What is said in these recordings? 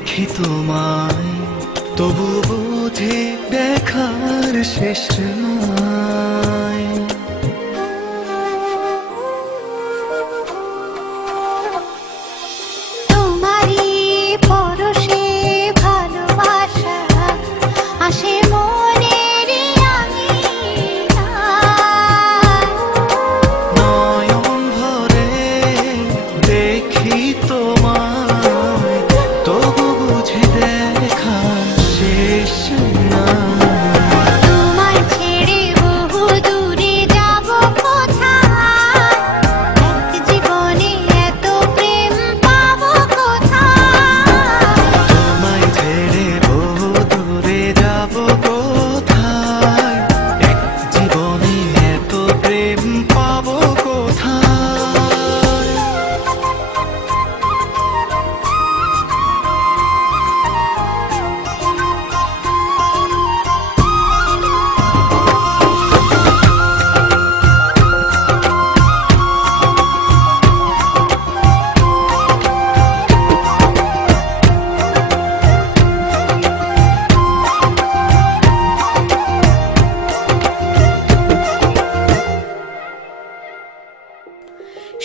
দেখি তোমায় তবু বুঝি দেখার শেষ নাই। তোমারই পরশে ভালোবাসা আসে মনের আঙিনায়। নয়ন ভরে দেখি তোমায় তবু বুঝি দেখার শেষ নাই। তোমায় ছেড়ে বহু দূরে যাব কোথায়, এক জীবনে এত প্রেম পাবো কোথায়। তোমায় ছেড়ে বহু দূরে যাব কোথায়, এক জীবনে এত প্রেম পাবো কোথায়।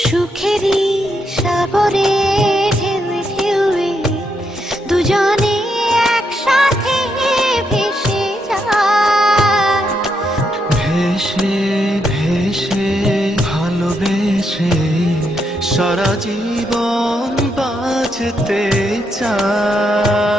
সুখেরই সাগরে ঢেউয়ে ঢেউয়ে দুজনে একসাথে ভেসে যায়। ভেসে ভেসে ভালোবেসে সারা জীবন বাঁচতে চাই।